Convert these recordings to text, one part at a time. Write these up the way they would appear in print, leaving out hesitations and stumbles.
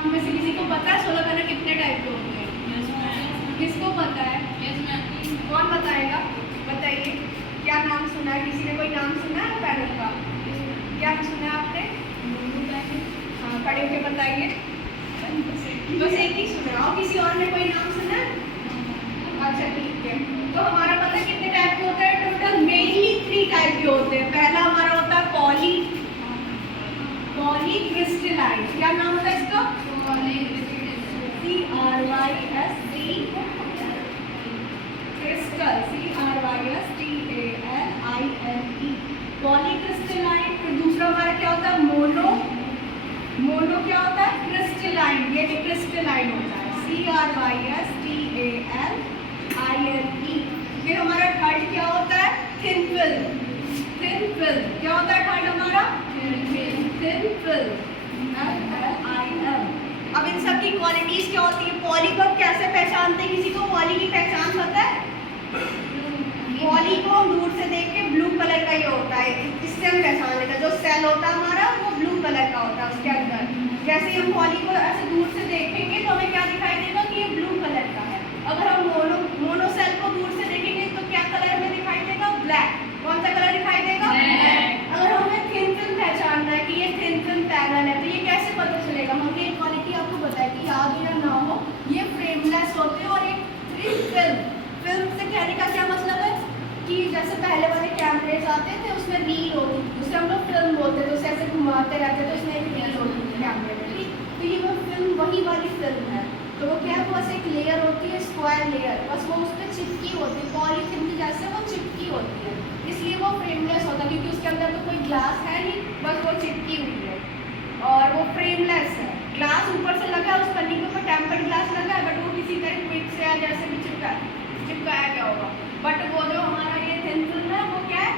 आप में से किसी को पता है सोलर पैनल कितने टाइप के होते हैं? किसको पता है? कौन बताएगा? बताइए, क्या नाम सुना है? किसी ने कोई नाम सुना है पैनल का? क्या सुना है आपने? हाँ, खड़े होके बताइए। बस एक ही सुना है, और किसी और ने कोई नाम सुना है? अच्छा ठीक है, तो हमारा पता कितने टाइप के होते हैं? टोटल मेनली 3 टाइप के होते हैं। पहला हमारा होता है पॉलीक्रिस्टलाइन। क्या नाम होता है इसका? Crystal, CRYSTALINE, polycrystalline. फिर दूसरा हमारा क्या होता है? मोनो क्या होता है? क्रिस्टलाइन, ये भी क्रिस्टलाइन होता है, CRYSTALINE। फिर हमारा थर्ड क्या होता है? Thin film. क्या होता है थर्ड हमारा? Thin film, LLIM। अब इन सब की क्वालिटीज क्या होती है? पॉली को कैसे पहचानते हैं? किसी को पॉली की पहचान पता है? पॉली को हम दूर से देख के ब्लू कलर का ये होता है, इससे हम पहचान लेते हैं। जो सेल होता है हमारा वो ब्लू कलर का होता है, उसके अंदर जैसे ही हम पॉली को ऐसे दूर से देखेंगे तो हमें क्या दिखाई देगा कि ये ब्लू कलर का है। अगर हम मोनो सेल को दूर से देखेंगे तो क्या कलर में दिखाई देगा? ब्लैक। कौन सा कलर दिखाई देगा? ब्लैक। अगर हमें थिन फिल्म पहचानना है कि ये थिन फिल्म पैनल है, तो ये कैसे पता चलेगा? हमने एक क्वालिटी आपको बताया कि याद हो या ना हो, ये फ्रेमलेस होते हैं। और एक फिल्म से कहने का क्या मतलब है कि जैसे पहले वाले कैमरेज आते थे उसमें रील होती थी, उसे हम लोग फिल्म बोलते थे, उसे ऐसे घुमाते रहते थे, उसमें एक रील होती थी कैमरे में, ठीक। तो ये वो फिल्म वही वाली फिल्म है। तो वो क्या है? बस एक लेयर होती है, स्क्वायर लेयर, बस वो उस पर चिपकी होती है, पॉलीथिन की जैसे वो चिपकी होती है, इसलिए वो फ्रेमलेस होता है, क्योंकि उसके अंदर तो कोई ग्लास है नहीं, बस वो चिपकी हुई है और वो फ्रेमलेस है। ग्लास ऊपर से लगा है, उस पन्नी के ऊपर टेम्पर्ड ग्लास लगा है, बट वो किसी तरह क्विक से या जैसे भी चिपकाया गया होगा। बट वो जो हमारा ये थिन फिल्म है वो क्या है?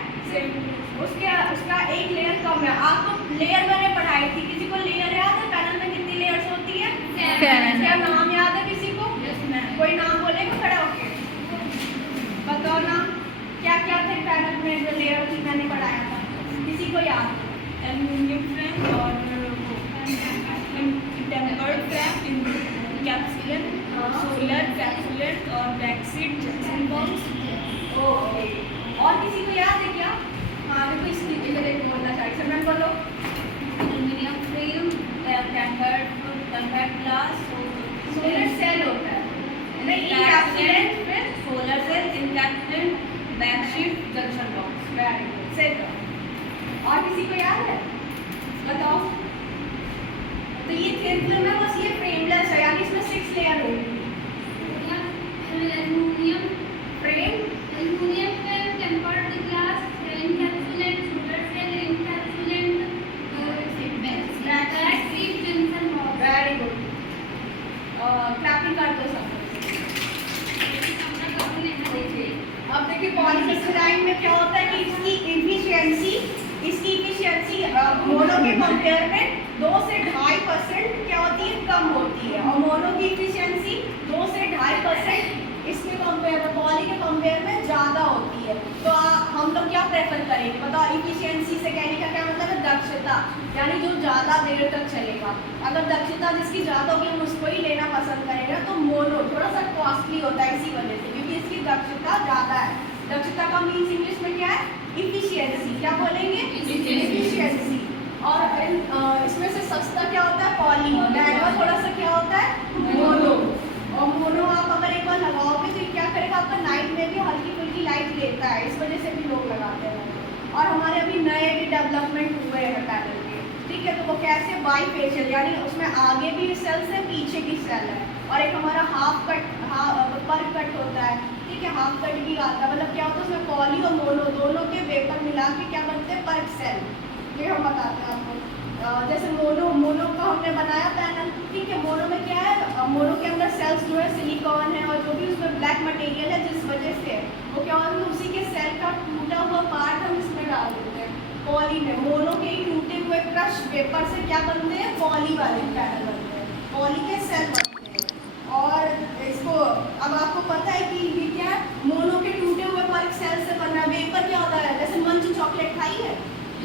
उसका एक लेयर कम है। आपको लेयर मैंने पढ़ाई थी, किसी को लेयर याद है? पैनल में कितनी लेयर्स होती है? 7। क्या नाम याद है किसी को? कोई नाम बोलेगा खड़ा होके? बताओ नाम, क्या क्या थे पैनल में जो लेयर थी मैंने पढ़ाया था? किसी को याद? एल्युमिनियम फ्रेम और tempered frame, encapsulate, solar capsulate और बैकसीट जंक्शन बॉक्स। ओके, और किसी को याद है क्या? हाँ, देखो इसकी जगह बोलना चाहिए, समझ बोलो। Aluminium frame, tempered glass, solar cell होता है, नहीं इनकैप्सुलेट, फिर solar cell, encapsulate, backsheet, junction box. Very good, cell. और किसी को याद है? बताओ। तो ये थिन फिल्म है, बस ये फ्रेमलेस है, यानी इसमें 6 लेयर होगी। Aluminium frame, tempered glass, encapsulate, solar cell, encapsulate, backsheet, junction box. Very good, clapping कर दो सब। अब देखिए पॉलीक्रिस्टलाइन में क्या होता है कि इसकी इफिशिएंसी मोनो के कंपेयर में 2 से 2.5% क्या होती है? कम होती है। और मोनो की इफिशिएंसी 2 से 2.5% इसके कंपेयर में, पॉली के कंपेयर में ज़्यादा होती है। तो हम लोग क्या प्रेफर करेंगे? बताओ, इफिशिएंसी से कहने का क्या मतलब है? दक्षता, यानी जो ज़्यादा देर तक चलेगा। अगर दक्षता जिसकी ज़्यादा होगी हम उसको ही लेना पसंद करेंगे। तो मोनो थोड़ा सा कॉस्टली होता है इसी वजह से, क्योंकि इसकी दक्षता ज़्यादा है। दक्षता का मीन्स इंग्लिश में क्या है? इफिशिएंसी। क्या बोलेंगे? इफिशिएंसी। और इसमें से सस्ता क्या होता है? पॉली। महंगा थोड़ा सा क्या होता है? मोनो। और मोनो आप अगर एक बार लगाओगे तो क्या करेगा? आपका नाइट में भी हल्की फुल्की लाइट लेता है, इस वजह से भी लोग लगाते हैं। और हमारे अभी नए भी डेवलपमेंट हुए हैं पैनल के, ठीक है। तो वो कैसे? बाईफेशियल, यानी उसमें आगे भी सेल्स है, पीछे की सेल है। और एक हमारा हाफ कट पर कट होता है, ठीक है, हाफ कट भी आता है। मतलब क्या होता है? उसमें पॉली और मोनो दोनों के वेपर मिला के क्या बनते हैं? पर्क सेल। ये हम बताते हैं आपको। जैसे मोनो का हमने बनाया पैनल, ठीक है। मोनो में क्या है? मोनो के अंदर सेल्स जो है सिलिकॉन है, और जो भी उसमें ब्लैक मटेरियल है जिस वजह से वो क्या होता है? उसी के सेल का टूटा हुआ पार्ट हम इसमें डाल देते हैं पॉली में। मोनो के ही टूटे हुए क्रश पेपर से क्या बनते हैं? पॉली वाले पैनल बनते हैं, पॉली के सेल बनते हैं। और इसको अब आपको पता है कि ये क्या है? मोनो के टूटे हुए पर्क सेल से बना वेपर क्या होता है? जैसे मंच चॉकलेट खाई है,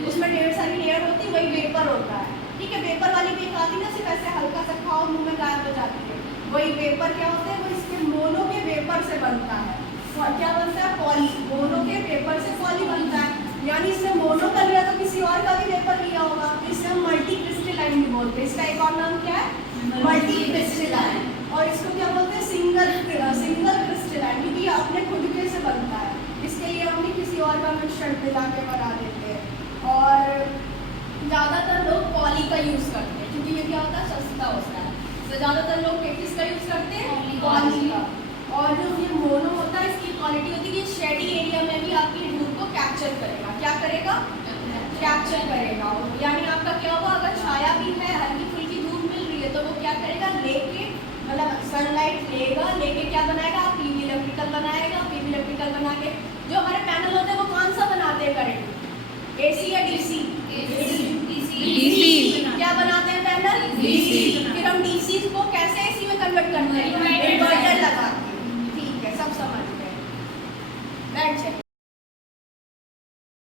उसमें ढेर सारी लेयर होती है, वही वेपर होता है। ठीक है, वेपर वाली भी एक आती है ना, सिर्फ ऐसे हल्का सा खाओ मुंह में गायब हो जाती है, वही वेपर क्या होते हैं, वो इसके मोनो के वेपर से बनता है। और क्या बनता है, पॉली, मोनो के वेपर से पॉली बनता है, यानी इसने मोनो कर लिया तो किसी और का भी वेपर लिया होगा, तो इसे हम मल्टी क्रिस्टलाइन भी बोलते हैं। इसका एक और नाम क्या है, मल्टी क्रिस्टलाइन। और इसको क्या बोलते हैं, सिंगल क्रिस्टलाइन, क्योंकि ये अपने खुद के से बनता है, इसके लिए हम भी किसी और का मिश्रण मिला के बना देते हैं। और ज़्यादातर लोग पॉली का यूज़ करते हैं, क्योंकि ये क्या होता है, सस्ता होता है, तो ज़्यादातर लोग किसका यूज़ करते हैं, पॉली का। और जो ये मोनो होता है, इसकी क्वालिटी होती है कि शेडी एरिया में भी आपकी धूप को कैप्चर करेगा। क्या करेगा, कैप्चर करेगा, यानी आपका क्या होगा, अगर छाया भी है, हल्की फुल्की धूप मिल रही है, तो वो क्या करेगा, लेके मतलब सनलाइट लेके क्या बनाएगा, पीवी इलेक्ट्रिकल बनाएगा। पीवी इलेक्ट्रिकल बना के जो हमारे पैनल होते हैं वो कौन सा बनाते हैं, करंट, एसी या डीसी, DC। क्या बनाते हैं पैनल, डीसी। फिर हम डीसी को कैसे एसी में कन्वर्ट करते हैं,